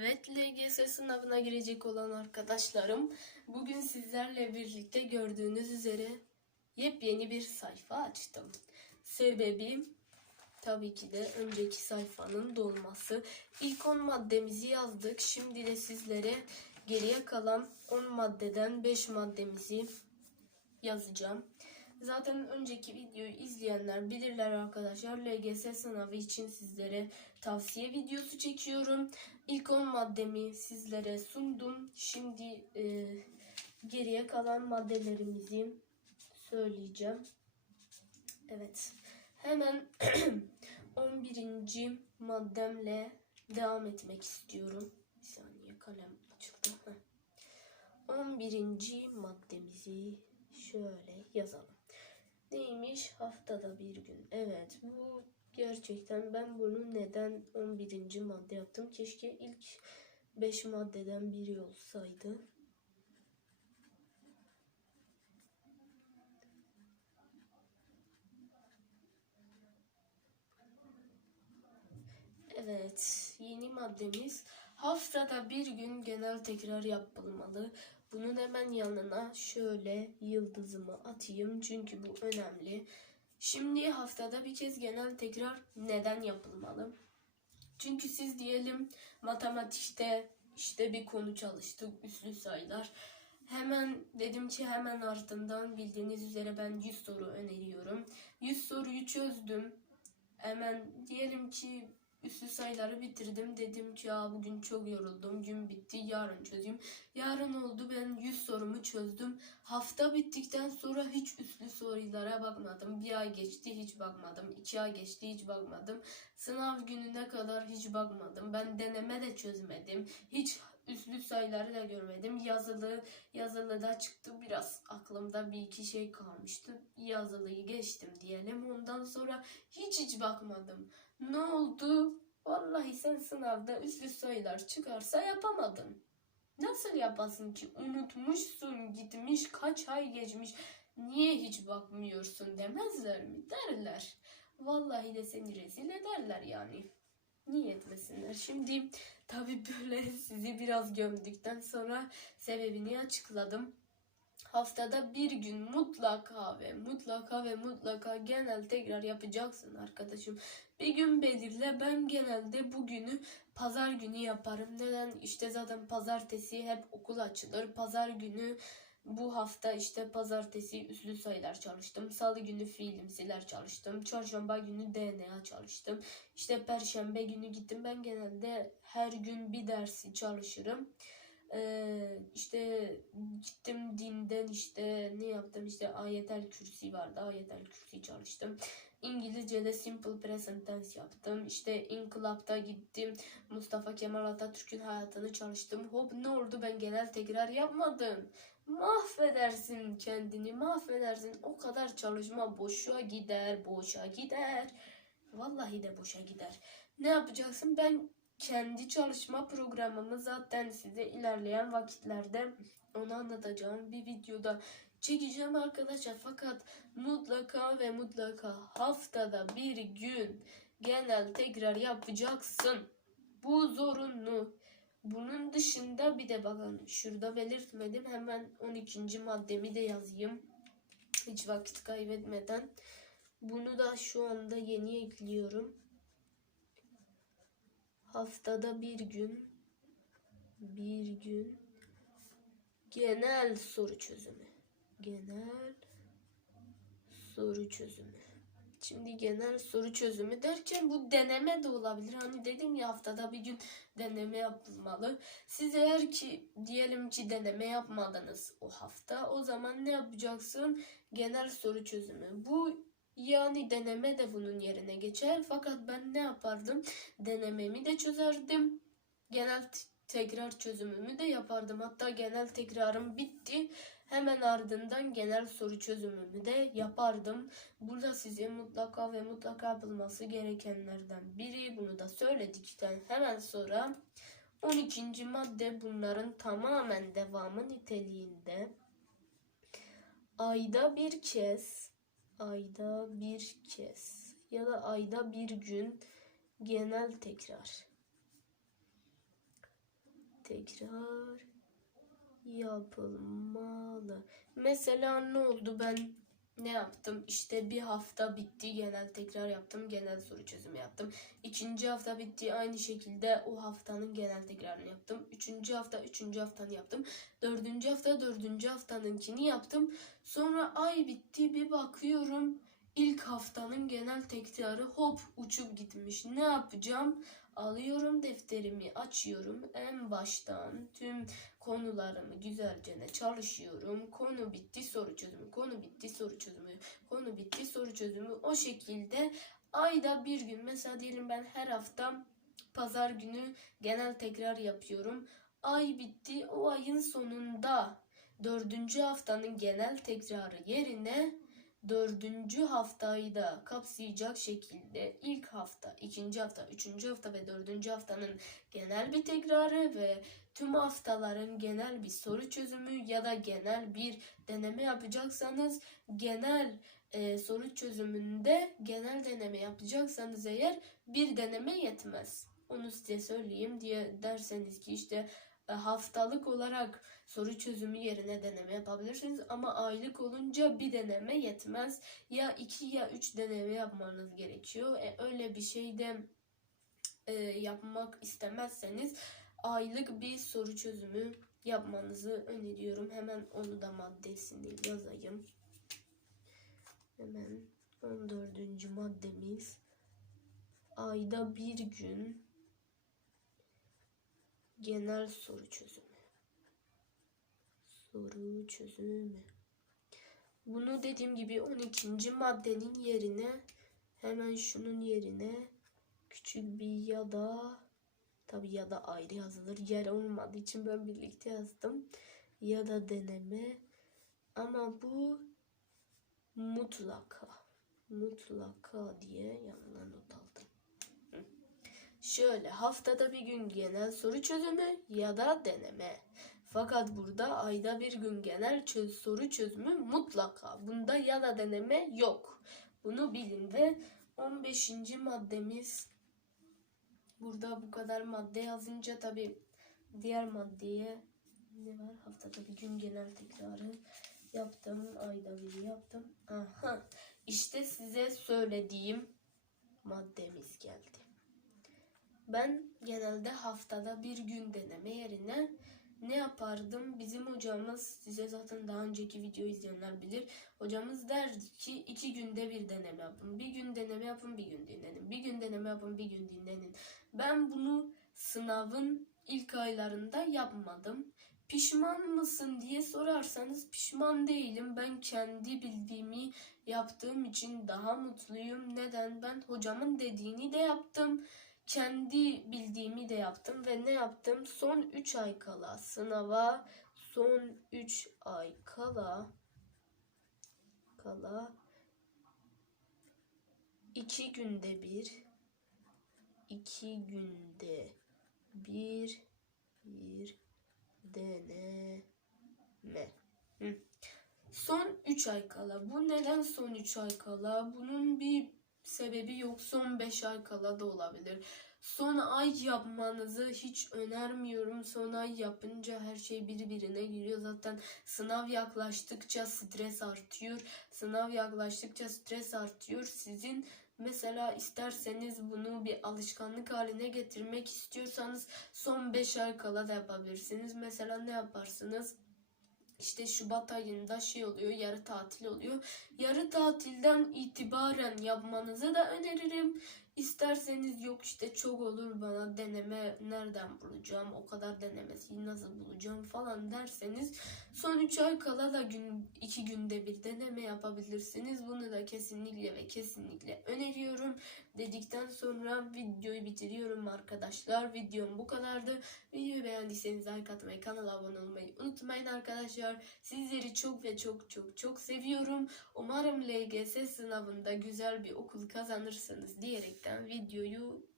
Evet LGS sınavına girecek olan arkadaşlarım bugün sizlerle birlikte gördüğünüz üzere yepyeni bir sayfa açtım. Sebebi tabii ki de önceki sayfanın dolması. İlk 10 maddemizi yazdık. Şimdi de sizlere geriye kalan 10 maddeden 5 maddemizi yazacağım. Zaten önceki videoyu izleyenler bilirler arkadaşlar. LGS sınavı için sizlere tavsiye videosu çekiyorum. İlk 10 maddemi sizlere sundum. Şimdi e, geriye kalan maddelerimizi söyleyeceğim. Evet. Hemen 11. maddemle devam etmek istiyorum. Bir saniye kalem. Heh. 11. maddemizi şöyle yazalım. Neymiş? Haftada bir gün. Evet bu gerçekten ben bunu neden 11. madde yaptım? Keşke ilk 5 maddeden biri olsaydı. Evet, yeni maddemiz haftada bir gün genel tekrar yapılmalı. Bunun hemen yanına şöyle yıldızımı atayım çünkü bu önemli. Şimdi haftada bir kez genel tekrar neden yapılmalı? Çünkü siz diyelim matematikte işte bir konu çalıştık, üslü sayılar. Hemen dedim ki hemen ardından bildiğiniz üzere ben 100 soru öneriyorum. 100 soruyu çözdüm. Hemen diyelim ki üslü sayıları bitirdim. Dedim ki ya bugün çok yoruldum. Gün bitti. Yarın çözeyim. Yarın oldu ben 100 sorumu çözdüm. Hafta bittikten sonra hiç üslü sorulara bakmadım. Bir ay geçti hiç bakmadım. iki ay geçti hiç bakmadım. Sınav gününe kadar hiç bakmadım. Ben deneme de çözmedim. Hiç üslü sayıları da görmedim. Yazılı yazılı da çıktı. Biraz aklımda bir iki şey kalmıştı. Yazılıyı geçtim diyelim. Ondan sonra hiç hiç bakmadım. Ne oldu? Vallahi sen sınavda üslü sayılar çıkarsa yapamadın. Nasıl yapasın ki? Unutmuşsun, gitmiş, kaç ay geçmiş. Niye hiç bakmıyorsun demezler mi? Derler. Vallahi de seni rezil ederler yani. Niye etmesinler? Şimdi tabii böyle sizi biraz gömdükten sonra sebebini açıkladım. Haftada bir gün mutlaka ve mutlaka ve mutlaka genel tekrar yapacaksın arkadaşım. Bir gün belirle ben genelde bugünü pazar günü yaparım. Neden? İşte zaten pazartesi hep okul açılır. Pazar günü bu hafta işte pazartesi üslü sayılar çalıştım. Salı günü fiilimsiler çalıştım. Çarşamba günü DNA çalıştım. İşte perşembe günü gittim. Ben genelde her gün bir dersi çalışırım. Ee, işte gittim dinden işte ne yaptım işte ayetel kürsi vardı ayetel kürsi çalıştım. İngilizce'de simple present tense yaptım. İşte inkılapta gittim. Mustafa Kemal Atatürk'ün hayatını çalıştım. Hop ne oldu ben genel tekrar yapmadım. Mahvedersin kendini mahvedersin. O kadar çalışma boşa gider boşa gider. Vallahi de boşa gider. Ne yapacaksın? Ben kendi çalışma programımı zaten size ilerleyen vakitlerde onu anlatacağım bir videoda çekeceğim arkadaşlar. Fakat mutlaka ve mutlaka haftada bir gün genel tekrar yapacaksın. Bu zorunlu. Bunun dışında bir de bakın şurada belirtmedim. Hemen 12. maddemi de yazayım. Hiç vakit kaybetmeden. Bunu da şu anda yeni ekliyorum. Haftada bir gün bir gün genel soru çözümü. Genel soru çözümü. Şimdi genel soru çözümü derken bu deneme de olabilir. Hani dedim ya haftada bir gün deneme yapılmalı. Siz eğer ki diyelim ki deneme yapmadınız o hafta o zaman ne yapacaksın? Genel soru çözümü. Bu yani deneme de bunun yerine geçer. Fakat ben ne yapardım? Denememi de çözerdim. Genel tekrar çözümümü de yapardım. Hatta genel tekrarım bitti. Hemen ardından genel soru çözümümü de yapardım. Burada size mutlaka ve mutlaka yapılması gerekenlerden biri. Bunu da söyledikten hemen sonra 12. madde bunların tamamen devamı niteliğinde. Ayda bir kez ayda bir kez ya da ayda bir gün genel tekrar. Tekrar yapılmalı. Mesela ne oldu ben ne yaptım? İşte bir hafta bitti genel tekrar yaptım. Genel soru çözümü yaptım. İkinci hafta bitti. Aynı şekilde o haftanın genel tekrarını yaptım. Üçüncü hafta üçüncü haftanı yaptım. Dördüncü hafta dördüncü haftanınkini yaptım. Sonra ay bitti bir bakıyorum. ilk haftanın genel tekrarı hop uçup gitmiş. Ne yapacağım? Alıyorum defterimi açıyorum. En baştan tüm konularımı güzelce çalışıyorum. Konu bitti soru çözümü. Konu bitti soru çözümü. Konu bitti soru çözümü. O şekilde ayda bir gün mesela diyelim ben her hafta pazar günü genel tekrar yapıyorum. Ay bitti. O ayın sonunda dördüncü haftanın genel tekrarı yerine dördüncü haftayı da kapsayacak şekilde ilk hafta, ikinci hafta, üçüncü hafta ve dördüncü haftanın genel bir tekrarı ve tüm haftaların genel bir soru çözümü ya da genel bir deneme yapacaksanız genel e, soru çözümünde genel deneme yapacaksanız eğer bir deneme yetmez. Onu size söyleyeyim diye derseniz ki işte e, haftalık olarak soru çözümü yerine deneme yapabilirsiniz ama aylık olunca bir deneme yetmez. Ya iki ya üç deneme yapmanız gerekiyor. E, öyle bir şey de e, yapmak istemezseniz aylık bir soru çözümü yapmanızı öneriyorum. Hemen onu da maddesini yazayım. Hemen 14. maddemiz ayda bir gün genel soru çözümü. Soru çözümü. Bunu dediğim gibi 12. maddenin yerine hemen şunun yerine küçük bir ya da tabi ya da ayrı yazılır. Yer olmadığı için ben birlikte yazdım. Ya da deneme. Ama bu mutlaka mutlaka diye yanına not aldım. Şöyle haftada bir gün genel soru çözümü ya da deneme. Fakat burada ayda bir gün genel çöz, soru çözümü mutlaka. Bunda ya da deneme yok. Bunu bilin ve 15. maddemiz burada bu kadar madde yazınca tabi diğer maddeye ne var? Haftada bir gün genel tekrarı yaptım. Ayda bir yaptım. Aha. İşte size söylediğim maddemiz geldi. Ben genelde haftada bir gün deneme yerine ne yapardım? Bizim hocamız size zaten daha önceki video izleyenler bilir. Hocamız derdi ki iki günde bir deneme yapın. Bir gün deneme yapın, bir gün dinlenin. Bir gün deneme yapın, bir gün dinlenin. Ben bunu sınavın ilk aylarında yapmadım. Pişman mısın diye sorarsanız pişman değilim. Ben kendi bildiğimi yaptığım için daha mutluyum. Neden? Ben hocamın dediğini de yaptım kendi bildiğimi de yaptım ve ne yaptım? Son 3 ay kala sınava son 3 ay kala kala 2 günde bir 2 günde bir bir deneme. Hı. Son 3 ay kala. Bu neden son 3 ay kala? Bunun bir sebebi yok. Son 5 ay kala da olabilir. Son ay yapmanızı hiç önermiyorum. Son ay yapınca her şey birbirine giriyor. Zaten sınav yaklaştıkça stres artıyor. Sınav yaklaştıkça stres artıyor. Sizin mesela isterseniz bunu bir alışkanlık haline getirmek istiyorsanız son 5 ay kala da yapabilirsiniz. Mesela ne yaparsınız? İşte Şubat ayında şey oluyor, yarı tatil oluyor. Yarı tatilden itibaren yapmanızı da öneririm. İsterseniz yok işte çok olur bana deneme nereden bulacağım, o kadar denemesi nasıl bulacağım falan derseniz son 3 ay kala da gün 2 günde bir deneme yapabilirsiniz. Bunu da kesinlikle ve kesinlikle öneriyorum. Dedikten sonra videoyu bitiriyorum arkadaşlar. Videom bu kadardı. Videoyu beğendiyseniz like atmayı, kanala abone olmayı unutmayın arkadaşlar. Sizleri çok ve çok çok çok seviyorum. Umarım LGS sınavında güzel bir okul kazanırsınız diyerekten videoyu